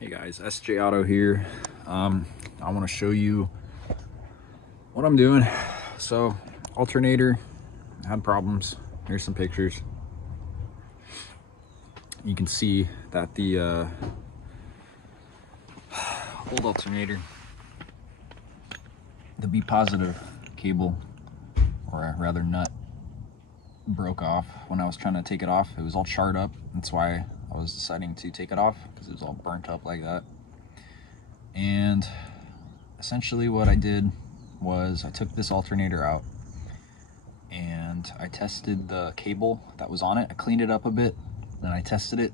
Hey guys, SJ Auto here. I want to show you what I'm doing. So, alternator had problems. Here's some pictures. You can see that the old alternator, the B positive cable, or rather nut, broke off when I was trying to take it off. It was all charred up. That's why I was deciding to take it off, because it was all burnt up like that. And essentially what I did was I took this alternator out and I tested the cable that was on it. I cleaned it up a bit, then I tested it,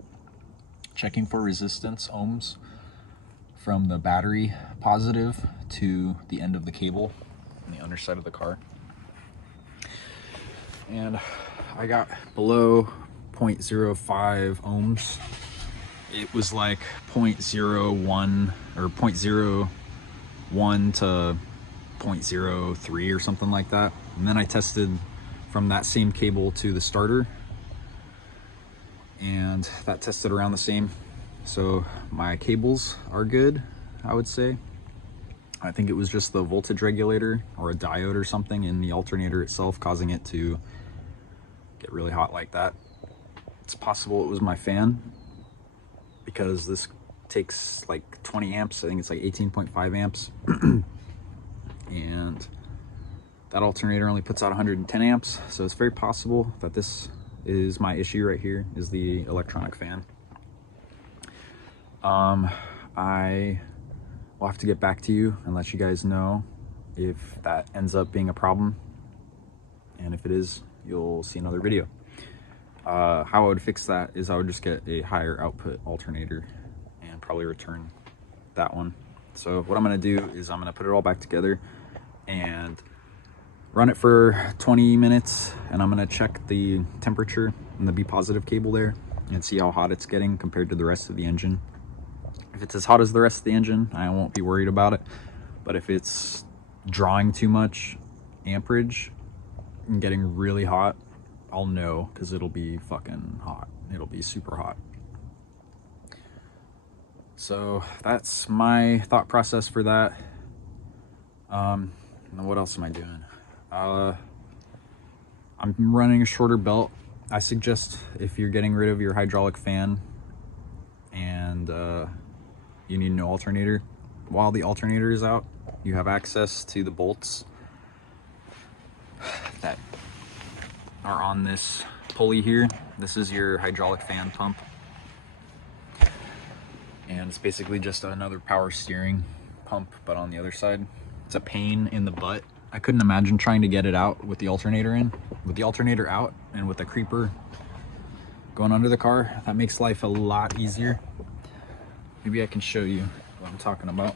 checking for resistance, ohms, from the battery positive to the end of the cable on the underside of the car. And I got below 0.05 ohms. It was like 0.01 or 0.01 to 0.03 or something like that. And then I tested from that same cable to the starter, and that tested around the same. So my cables are good, I would say. I think it was just the voltage regulator or a diode or something in the alternator itself causing it to get really hot like that. It's possible it was my fan, because this takes like 20 amps. I think it's like 18.5 amps. And that alternator only puts out 110 amps. So it's very possible that this is my issue right here, is the electronic fan. I will have to get back to you and let you guys know if that ends up being a problem. And if it is, you'll see another video. How I would fix that is I would just get a higher output alternator and probably return that one. So what I'm going to do is I'm going to put it all back together and run it for 20 minutes, and I'm going to check the temperature in the B positive cable there and see how hot it's getting compared to the rest of the engine. If it's as hot as the rest of the engine, I won't be worried about it. But if it's drawing too much amperage and getting really hot, I'll know, because it'll be fucking hot. It'll be super hot. So that's my thought process for that. And what else am I doing? I'm running a shorter belt. I suggest, if you're getting rid of your hydraulic fan and you need a new alternator, while the alternator is out, you have access to the bolts that are on this pulley here. This is your hydraulic fan pump, and it's basically just another power steering pump, but on the other side. It's a pain in the butt. I couldn't imagine trying to get it out with the alternator in. With the alternator out and with the creeper going under the car, that makes life a lot easier. Maybe I can show you what I'm talking about.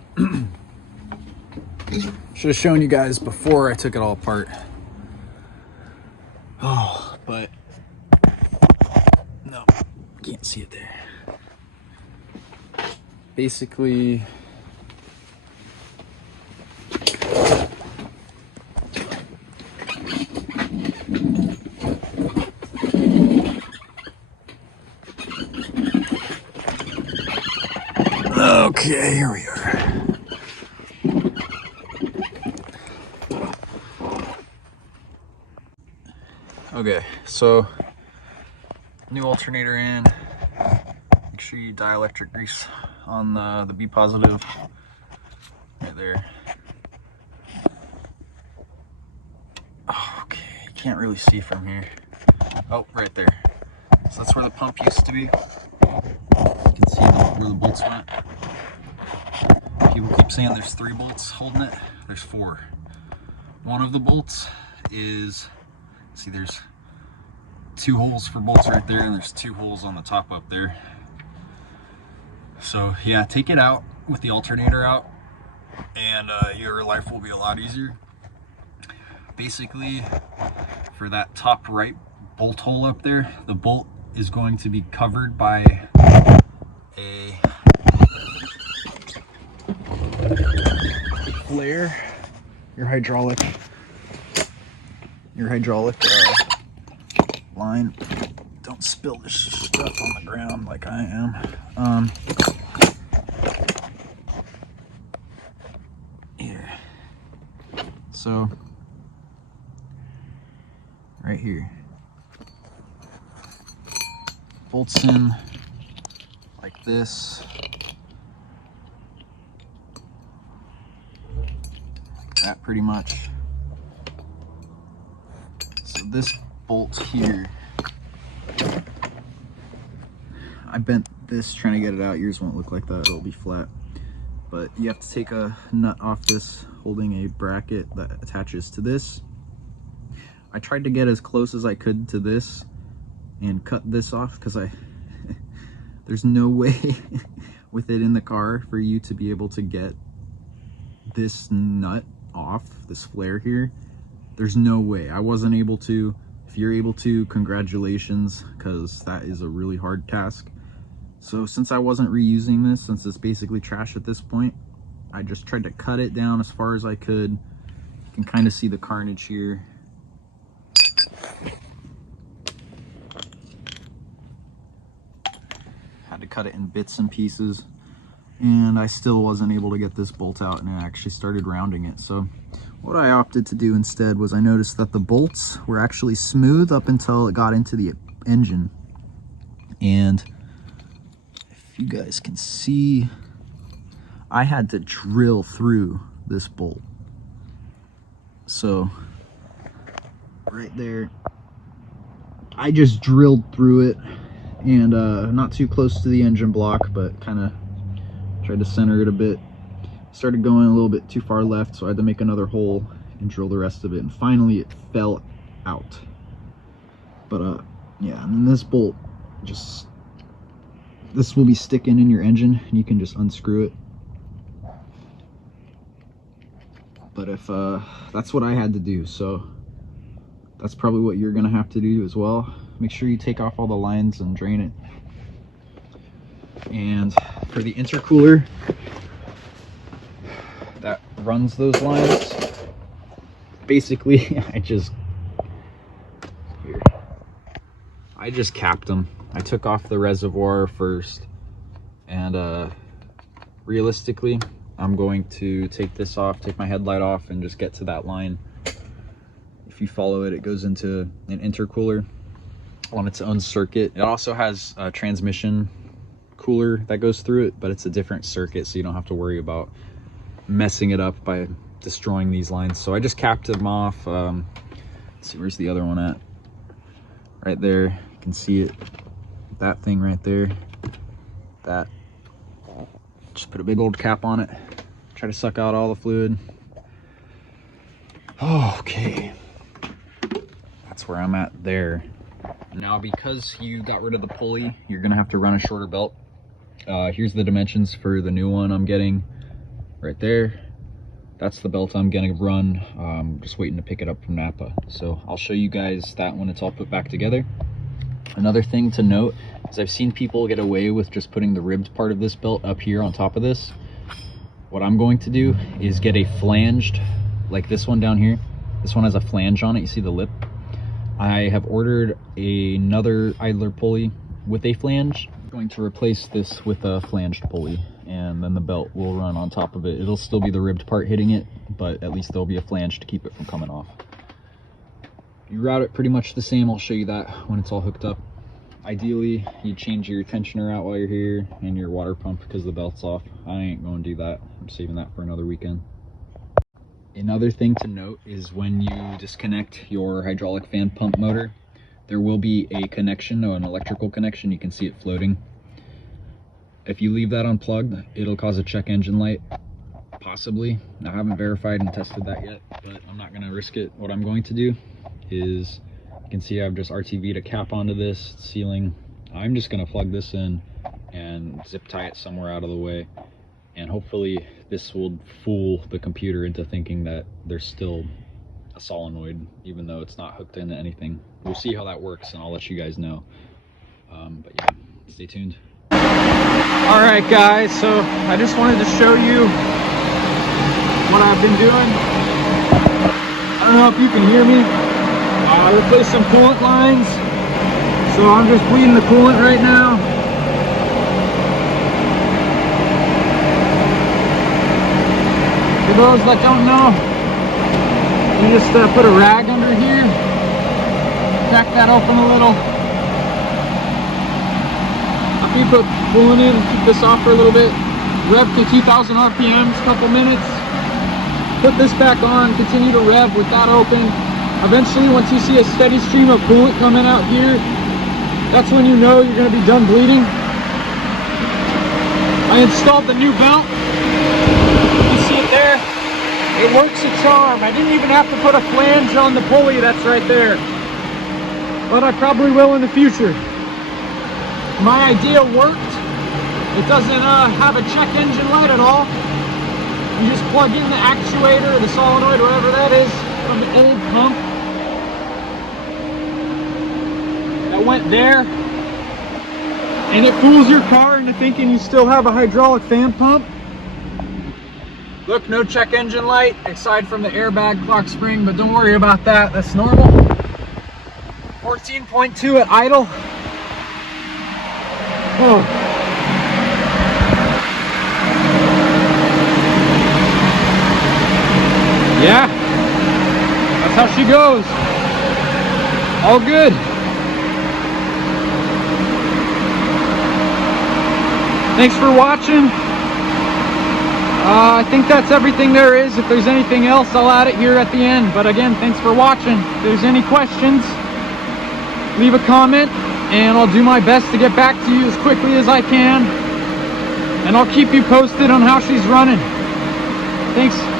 Should have shown you guys before I took it all apart. Oh, but no, can't see it there. Basically, okay, here we are. Okay, so new alternator in. Make sure you dielectric grease on the B positive right there. Oh, okay, you can't really see from here. Oh, right there. So that's where the pump used to be. You can see where the bolts went. People keep saying there's 3 bolts holding it. There's 4. One of the bolts is, see, there's 2 holes for bolts right there, and there's 2 holes on the top up there. So yeah, take it out with the alternator out, and your life will be a lot easier. Basically, for that top right bolt hole up there, the bolt is going to be covered by a flare. Your hydraulic line. Don't spill this stuff on the ground like I am. So right here, bolts in like this. That pretty much. So this bolt here, I bent this trying to get it out. Yours won't look like that, it'll be flat. But you have to take a nut off this holding a bracket that attaches to this. I tried to get as close as I could to this and cut this off because there's no way with it in the car for you to be able to get this nut off, this flare here. There's no way. I wasn't able to. If you're able to, congratulations, because that is a really hard task. So since I wasn't reusing this, since it's basically trash at this point, I just tried to cut it down as far as I could. You can kind of see the carnage here. Had to cut it in bits and pieces, and I still wasn't able to get this bolt out, and I actually started rounding it. So what I opted to do instead was I noticed that the bolts were actually smooth up until it got into the engine. And if you guys can see, I had to drill through this bolt. So right there, I just drilled through it, and not too close to the engine block, but kind of tried to center it a bit. Started going a little bit too far left, so I had to make another hole and drill the rest of it, and finally it fell out. But yeah, and then this bolt, just, this will be sticking in your engine, and you can just unscrew it. But if that's what I had to do, so that's probably what you're gonna have to do as well. Make sure you take off all the lines and drain it. And for the intercooler that runs those lines, basically I just capped them. I took off the reservoir first, and realistically I'm going to take this off, take my headlight off, and just get to that line. If you follow it, it goes into an intercooler on its own circuit. It also has a transmission cooler that goes through it, but it's a different circuit, so you don't have to worry about messing it up by destroying these lines. So I just capped them off. Let's see, where's the other one at? Right there, you can see it. That thing right there. That. Just put a big old cap on it. Try to suck out all the fluid. Okay. That's where I'm at there. Now, because you got rid of the pulley, you're gonna have to run a shorter belt. Here's the dimensions for the new one I'm getting. Right there. That's the belt I'm gonna run. Just waiting to pick it up from Napa. So I'll show you guys that when it's all put back together. Another thing to note is I've seen people get away with just putting the ribbed part of this belt up here on top of this. What I'm going to do is get a flanged, like this one down here. This one has a flange on it, you see the lip? I have ordered another idler pulley with a flange. I'm going to replace this with a flanged pulley, and then the belt will run on top of it. It'll still be the ribbed part hitting it, but at least there'll be a flange to keep it from coming off. You route it pretty much the same. I'll show you that when it's all hooked up. Ideally, you change your tensioner out while you're here and your water pump because the belt's off. I ain't going to do that. I'm saving that for another weekend. Another thing to note is when you disconnect your hydraulic fan pump motor, there will be a connection, or an electrical connection. You can see it floating. If you leave that unplugged, it'll cause a check engine light, possibly. I haven't verified and tested that yet, but I'm not going to risk it. What I'm going to do is, you can see I've just RTV'd a cap onto this ceiling. I'm just going to plug this in and zip tie it somewhere out of the way, and hopefully this will fool the computer into thinking that there's still a solenoid even though it's not hooked into anything. We'll see how that works, and I'll let you guys know. But yeah, stay tuned. All right guys, so I just wanted to show you what I've been doing. I don't know if you can hear me. I replaced some coolant lines, so I'm just bleeding the coolant right now. For those that don't know, You just put a rag under here, crack that open a little. After you put coolant in, keep this off for a little bit. Rev to 2,000 RPMs, couple minutes. Put this back on, continue to rev with that open. Eventually, once you see a steady stream of coolant coming out here, that's when you know you're going to be done bleeding. I installed the new belt. You see it there? It works a charm. I didn't even have to put a flange on the pulley that's right there. But I probably will in the future. My idea worked. It doesn't have a check engine light at all. You just plug in the actuator, the solenoid, whatever that is, from the old pump. That went there. And it fools your car into thinking you still have a hydraulic fan pump. Look, no check engine light, aside from the airbag clock spring, but don't worry about that, that's normal. 14.2 at idle. Oh. Yeah, that's how she goes. All good. Thanks for watching. I think that's everything there is. If there's anything else, I'll add it here at the end. But again, thanks for watching. If there's any questions, leave a comment and I'll do my best to get back to you as quickly as I can. And I'll keep you posted on how she's running. Thanks.